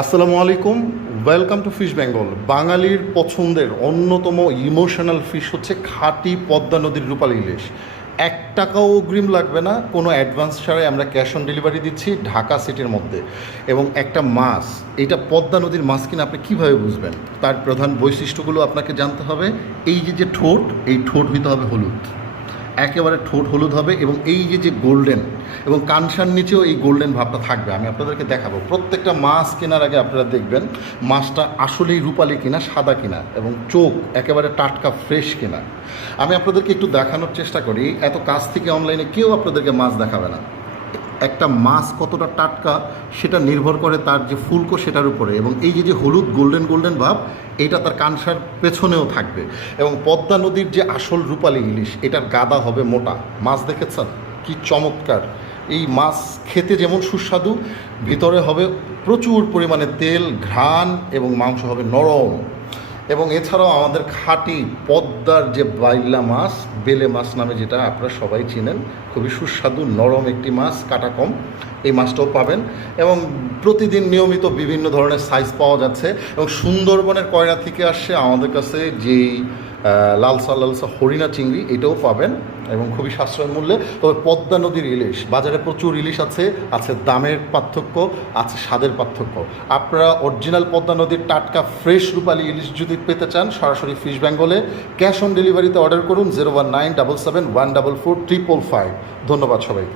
আসসালামু আলাইকুম, welcome to fish Bengal. বাঙালির পছন্দের অন্যতম ইমোশনাল ফিশ হচ্ছে খাঁটি পদ্মা নদীর রূপালী ইলিশ। 1 টাকাও অগ্রিম লাগবে না, কোনো অ্যাডভান্স ছাড়াই আমরা ক্যাশ অন ডেলিভারি দিচ্ছি ঢাকা সিটির মধ্যে। এবং একটা মাছ, এটা পদ্মা নদীর মাছ কিনা আপনি কীভাবে বুঝবেন? তার প্রধান বৈশিষ্ট্যগুলো আপনাকে জানতে হবে। এই যে ঠোঁট, এই ঠোঁট হইতে হবে হলুদ, একেবারে ঠোঁট হলুদ হবে, এবং এই যে গোল্ডেন, এবং কানসার নিচেও এই গোল্ডেন ভাবটা থাকবে। আমি আপনাদেরকে দেখাবো। প্রত্যেকটা মাছ কেনার আগে আপনারা দেখবেন মাছটা আসলেই রূপালি কিনা, সাদা কিনা, এবং চোখ একেবারে টাটকা ফ্রেশ কিনা। আমি আপনাদেরকে একটু দেখানোর চেষ্টা করি। এত কাছ থেকে অনলাইনে কেউ আপনাদেরকে মাছ দেখাবে না। একটা মাছ কতটা টাটকা সেটা নির্ভর করে তার যে ফুলকো সেটার উপরে, এবং এই যে হলুদ গোল্ডেন গোল্ডেন ভাব, এটা তার কানসার পেছনেও থাকবে। এবং পদ্মা নদীর যে আসল রূপালী ইলিশ, এটার গাদা হবে মোটা। মাছ দেখেছেন কি চমৎকার! এই মাছ খেতে যেমন সুস্বাদু, ভিতরে হবে প্রচুর পরিমাণে তেল, ঘ্রাণ, এবং মাংস হবে নরম। এবং এছাড়াও আমাদের খাঁটি পদ্মার যে বাইলা মাছ, বেলে মাছ নামে যেটা আপনারা সবাই চিনেন, খুবই সুস্বাদু নরম একটি মাছ, কাটা কম, এই মাছটাও পাবেন। এবং প্রতিদিন নিয়মিত বিভিন্ন ধরনের সাইজ পাওয়া যাচ্ছে। এবং সুন্দরবনের কয়রা থেকে আসছে আমাদের কাছে যেই লালসা লালসা হরিণা চিংড়ি, এটাও পাবেন এবং খুবই সাশ্রয় মূল্যে। তবে পদ্মা নদীর ইলিশ, বাজারে প্রচুর ইলিশ আছে, আছে দামের পার্থক্য, আছে স্বাদের পার্থক্য। আপনারা অরিজিনাল পদ্মা নদীর টাটকা ফ্রেশ রূপালী ইলিশ যদি পেতে চান, সরাসরি ফিশ বেঙ্গলে ক্যাশ অন ডেলিভারিতে অর্ডার করুন 01977 144 555। ধন্যবাদ সবাই।